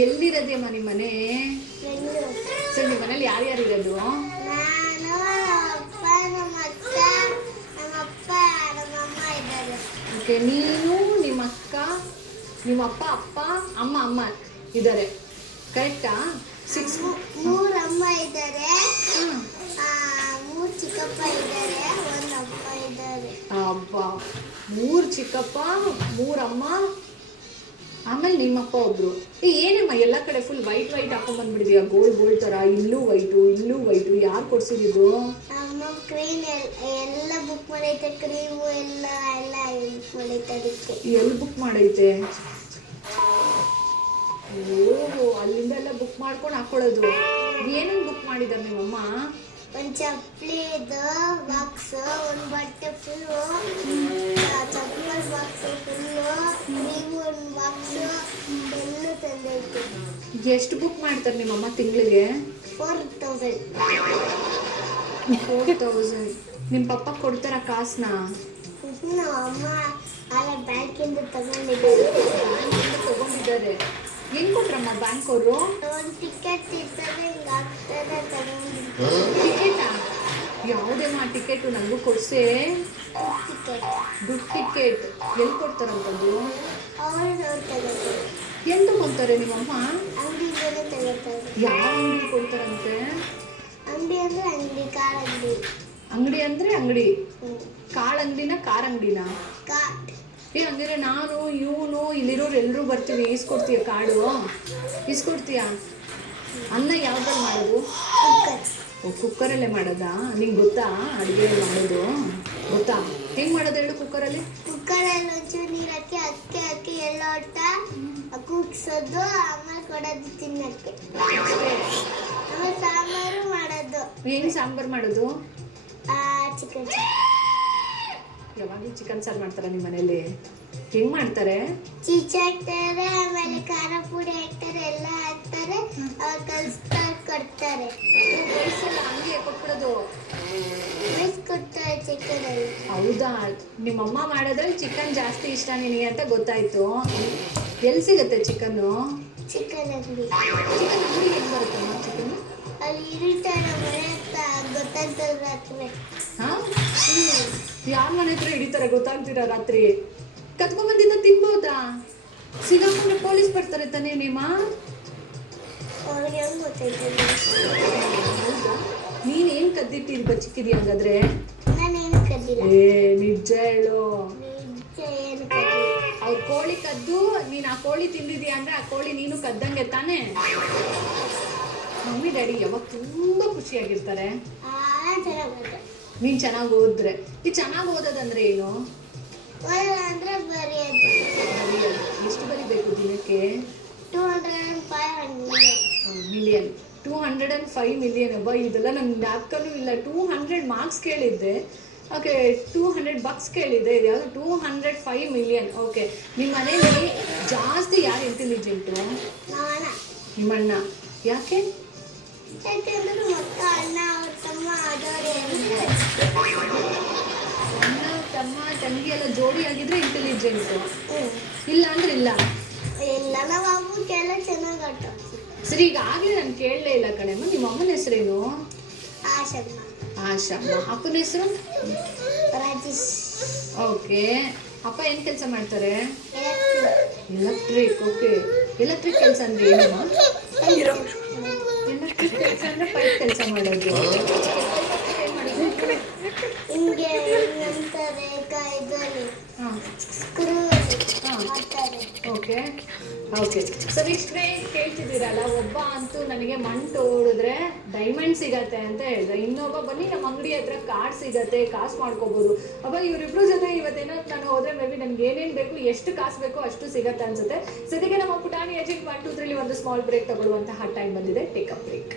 ಎಲ್ಲಿರೋದೇಮ್ಮ ನಿಮ್ಮ ಮನೆ? ಸರ್ ನಿಮ್ಮ ಮನೇಲಿ ಯಾರ್ಯಾರು ಇರೋದು? ಓಕೆ, ನೀನು ನಿಮ್ಮ ಅಕ್ಕ, ನಿಮ್ಮ ಅಪ್ಪ ಅಮ್ಮ ಇದ್ದಾರೆ, ಕರೆಕ್ಟಾ? 3 ಅಮ್ಮ ಇದ್ದಾರೆ, 3 ಚಿಕ್ಕಪ್ಪ ಇದ್ದಾರೆ, 1 ಅಪ್ಪ ಇದ್ದಾರೆ. ಅಬ್ಬಾ, 3 ಚಿಕ್ಕಪ್ಪ 3 ಅಮ್ಮ, ಆಮೇಲೆ ನಿಮ್ಮಪ್ಪ ಒಬ್ರು. ಏನಮ್ಮ ಎಲ್ಲ ಕಡೆ ಫುಲ್ ವೈಟ್ ಹಾಕೊಂಡ್ಬಂದ್ಬಿಡಿದೀಯ, ಗೋಲ್ಡ್ ತರ. ಇಲ್ಲೂ ವೈಟು ಯಾರು ಕೊಡ್ಸಿದ್ದು? ಅಮ್ಮ ಕ್ರೀಮ್ ಎಲ್ಲ ಬುಕ್ ಮಾಡೈತೆ, ಕ್ರೀಮು ಎಲ್ಲ ಬುಕ್ ಮಾಡೈತೆ. ಅದಕ್ಕೆ ಎಲ್ಲಿ ಬುಕ್ ಮಾಡೈತೆ? ಓಹೋ, ಅಲ್ಲಿಂದ ಎಲ್ಲ ಬುಕ್ ಮಾಡ್ಕೊಂಡು ಹಾಕೊಳ್ಳೋದು. ಏನೇನು ಬುಕ್ ಮಾಡಿದಾರೆ ನಿಮ್ಮಮ್ಮ? ಒಂದು ಚಪ್ಪಲಿದು ಬಾಕ್ಸ್, ಒಂದು ಬಟ್ಟೆ ಫುಲ್ಲು, ಚಪ್ಪಲ್ ಬಾಕ್ಸ್ ಫುಲ್ಲು, ಕ್ರೀಮು ಒಂದು ಬಾಕ್ಸ್ ಎಲ್ಲ ತಂದೈತೆ. ಎಷ್ಟು ಬುಕ್ ಮಾಡ್ತಾರೆ ನಿಮ್ಮಮ್ಮ ತಿಂಗಳಿಗೆ? 4000. 4000. ನಿಮ್ಮ ಪಪ್ಪ ಕೊಡ್ತಾರ ಕಾಸನ್ನ? ಅಮ್ಮ ಅಲ್ಲ ಬ್ಯಾಂಕಿಂದ ತಗೊಂಡಿದ್ದಾರೆ. ಹೆಂಗ್ ಕೊಟ್ರಮ್ಮ ಬ್ಯಾಂಕ್ ಅವರು? ಒಂದು ಟಿಕೆಟ್ ಇರ್ತದೆ, ಹಿಂಗೆ ಆಗ್ತದೆ ತಗೊಂಡಿದ್ದಾರೆ. ಟಿಕೆಟಾ? ಯಾವುದೇಮ್ಮ ಟಿಕೆಟು? ನನಗೂ ಕೊಡ್ಸೆ. ದುಡ್ಡು ಟಿಕೆಟ್ ಎಲ್ಲಿ ಕೊಡ್ತಾರಂತದ್ದು? ಅವ್ರು ತಗೋತಾರೆ. ಎಲ್ಲಿ ತಗೊಂತಾರೆ ನಿಮ್ಮಮ್ಮ? ಅಂಗಡಿಗೆ ತಗೋತಾರೆ. ಯಾವ ಅಂಗಡಿ ಕೊಡ್ತಾರಂತೆ? ಅಂಗಡಿ ಅಂದ್ರೆ ಅಂಗಡಿ, ಕಾರ್ ಅಂಗಡಿ. ಅಂಗಡಿ ಅಂದ್ರೆ ಅಂಗಡಿ, ಕಾಳು ಅಂಗಡಿನ ಕಾರ್ ಅಂಗಡಿನ? ಹಂಗಿದ್ರೆ ನಾನು ಇವನು ಇಲ್ಲಿರೋರು ಎಲ್ಲರೂ ಬರ್ತೀವಿ. ಇಸ್ಕೊಡ್ತೀಯ ಕಾಡು? ಇಸ್ಕೊಡ್ತೀಯ? ಅನ್ನ ಯಾವ್ದ್ರಲ್ಲಿ ಮಾಡೋದು? ಕುಕ್ಕರಲ್ಲೇ ಮಾಡೋದಾ? ನಿಂಗೆ ಗೊತ್ತಾ ಅಡುಗೆ ಮಾಡೋದು? ಗೊತ್ತಾ ಹೆಂಗೆ ಮಾಡೋದು ಹೇಳು? ಕುಕ್ಕರಲ್ಲಿ ಒಂಚೂರು ನೀರು ಹಾಕಿ ಅಕ್ಕಿ ಹಾಕಿ ಎಲ್ಲ ಒಟ್ಟ ಕುಗ್ಸೋದು, ಆಮೇಲೆ ಕೊಡೋದು ತಿನ್ನಕ್ಕೆ. ಆಮೇಲೆ ಸಾಂಬಾರು ಮಾಡೋದು. ಹೆಂಗೆ ಸಾಂಬಾರು ಮಾಡೋದು? ಚಿಕನ್. ಯಾವಾಗಲೂ ಚಿಕನ್ ಸಾರು ಮಾಡ್ತಾರೆ ನಿಮ್ಮ ಮನೇಲಿ? ಹೆಂಗ್ ಮಾಡ್ತಾರೆ? ಚೀಚ ಹಾಕ್ತಾರೆ, ಆಮೇಲೆ ಖಾರ ಪುಡಿ ಹಾಕ್ತಾರೆ, ಎಲ್ಲ ಹಾಕ್ತಾರೆ, ಕಲಿಸ್ತಾ ಕೊಡ್ತಾರೆ. ಹಂಗೆ ಕೊಟ್ಬಿಡೋದು? ಕೊಡ್ತಾರೆ ಚಿಕನ್ ಅಲ್ಲಿ. ಹೌದಾ? ನಿಮ್ಮಮ್ಮ ಮಾಡೋದ್ರಲ್ಲಿ ಚಿಕನ್ ಜಾಸ್ತಿ ಇಷ್ಟ ನಿನಗೆ ಅಂತ ಗೊತ್ತಾಯ್ತು. ಎಲ್ಲಿ ಸಿಗುತ್ತೆ ಚಿಕನ್ನು? ಚಿಕನ್ ಅಂಗಡಿ. ಚಿಕನ್ ಅಂಗಡಿ ಹೆಂಗ್ ಬರುತ್ತಮ್ಮ ಚಿಕನ್? ಅಲ್ಲಿ ಹಿಡಿತಾರೆ, ಮನೆ ಗೊತ್ತಾಗ್ತದೆ ರಾತ್ರಿ. ಯಾರ ಮನೆ ಹತ್ರ ಹಿಡಿತಾರೆ ಗೊತ್ತಾಗ್ತೀರಾ ರಾತ್ರಿ? ಕತ್ಕೊಂಡ್ಬಂದಿದ್ದ ತಿನ್ಬೋದಾ? ಸಿಗಾಕೊಂಡ್ರೆ ಪೊಲೀಸ್ ಬರ್ತಾರೆ ತಾನೇ ನಿಮ್ಮ? ಅವ್ರಿಗೆ ಹೆಂಗ್ ಗೊತ್ತೈತೆ? ಹೌದಾ? ನೀನೇನು ಕದ್ದಿಟ್ಟಿದ್ ಬಚ್ಚಿಕ್ಕಿದ್ಯಾ ಹಂಗಾದ್ರೆ? ನಾನೇನು ಕದ್ದಿಲ್ಲ. ನಿಜ ಹೇಳು. ಏನು ಕದ್ದಿಲ್ಲ. ಅವ್ರ ಕೋಳಿ ಕದ್ದು ನೀನು ಆ ಕೋಳಿ ತಿಂದಿದ್ಯಾ ಅಂದ್ರೆ ಆ ಕೋಳಿ ನೀನು ಕದ್ದಂಗೆ ತಾನೇ? ಮಮ್ಮಿ ಡ್ಯಾಡಿ ಯಾವಾಗ ತುಂಬಾ ಖುಷಿಯಾಗಿರ್ತಾರೆ ನೀನ್ ಚೆನ್ನಾಗಿ ಓದಿದ್ರೆ. ಈ ಚೆನ್ನಾಗಿ ಓದೋದಂದ್ರೆ ಏನು? ಅಂದ್ರೆ ಬರೆಯೋದು. ಎಷ್ಟು ಬರಿಬೇಕು ದಿನಕ್ಕೆ? 205 ಮಿಲಿಯನ್. 205 ಮಿಲಿಯನ್. ಅಬ್ಬಾ, ಇದೆಲ್ಲ ನಂಗೆ ಜ್ಞಾಪಕನೂ ಇಲ್ಲ. 200 ಮಾರ್ಕ್ಸ್ ಕೇಳಿದ್ದೆ, ಓಕೆ. 200 ಬಕ್ಸ್ ಕೇಳಿದ್ದೆ, ಇದು ಯಾವುದು? 205 ಮಿಲಿಯನ್. ಓಕೆ. ನಿಮ್ಮ ಮನೇಲಿ ಜಾಸ್ತಿ ಯಾರು ಇಂಟೆಲಿಜೆಂಟು? ನಿಮ್ಮಣ್ಣ. ಯಾಕೆ? ಯಾಕೆಂದ್ರೆ ಮಕ್ಕ ಅಣ್ಣ ಅವ್ರ ತಮ್ಮ ಆದವ್ರೆ. ಅಣ್ಣ ತಮ್ಮ ತಂಗಿ ಎಲ್ಲ ಜೋಡಿ ಆಗಿದ್ರೆ ಇಂಟೆಲಿಜೆಂಟು, ಇಲ್ಲ ಅಂದ್ರೆ ಇಲ್ಲ. ನಮ್ಮ ಅಮ್ಮಕ್ಕೆಲ್ಲ ಚೆನ್ನಾಗಿ ಆಟ. ಸರಿ, ಈಗ ಆಗ್ಲೇ ನಾನು ಕೇಳಲೇ ಇಲ್ಲ ಕಣೆಮ್ಮ. ನಿಮ್ಮ ಅಮ್ಮನ ಹೆಸರೇನು? ಆಶಮ್ಮ. ಅಪ್ಪನ ಹೆಸರು? ರಾಜೇಶ್. ಓಕೆ. ಅಪ್ಪ ಏನ್ ಕೆಲಸ ಮಾಡ್ತಾರೆ? ಎಲೆಕ್ಟ್ರಿಕ್. ಓಕೆ. ಎಲೆಕ್ಟ್ರಿಕ್ ಕೆಲಸ ಅಂದ್ರೆ ಏನಮ್ಮ? ಎಲೆಕ್ಟ್ರಿಕ್ ಕೆಲಸ ಅಂದ್ರೆ ಪೈಪ್ ಕೆಲಸ ಮಾಡೋದು. ಹಿಂಗೆ ಅಂತಾರೆ ಇದರಲ್ಲಿ ಸ್ಕ್ರೂ ಮಾಡ್ತಾರೆ. Okay okay. ಸರ್ ಇಷ್ಟೇ ಕೇಳ್ತಿದ್ದೀರಲ್ಲ, ಒಬ್ಬ ಅಂತೂ ನನಗೆ ಮಣ್ಣು ಹೊಡಿದ್ರೆ ಡೈಮಂಡ್ ಸಿಗತ್ತೆ ಅಂತ ಹೇಳಿದ್ರೆ, ಇನ್ನೊಬ್ಬ ಬನ್ನಿ ನಮ್ಮ ಅಂಗಡಿ ಹತ್ರ ಕಾರ್ಡ್ ಸಿಗತ್ತೆ, ಕಾಸು ಮಾಡ್ಕೋಬೋದು. ಅಬ್ಬ, ಇವರಿಬ್ರು ಜೊತೆ ಇವತ್ತೇನೋ ನಾನು ಹೋದ್ರೆ ಮೇ ಬಿ ನನಗೆ ಏನೇನು ಬೇಕು, ಎಷ್ಟು ಕಾಸು ಬೇಕೋ ಅಷ್ಟು ಸಿಗತ್ತೆ ಅನ್ಸುತ್ತೆ. ಸದ್ಯಕ್ಕೆ ನಮ್ಮ ಪುಟಾಣಿ ಏಜೆಂಟ್ 1 2 3 ಒಂದು ಸ್ಮಾಲ್ ಬ್ರೇಕ್ ತಗೊಳ್ಳುವಂತಹ ಟೈಮ್ ಬಂದಿದೆ. Take a break.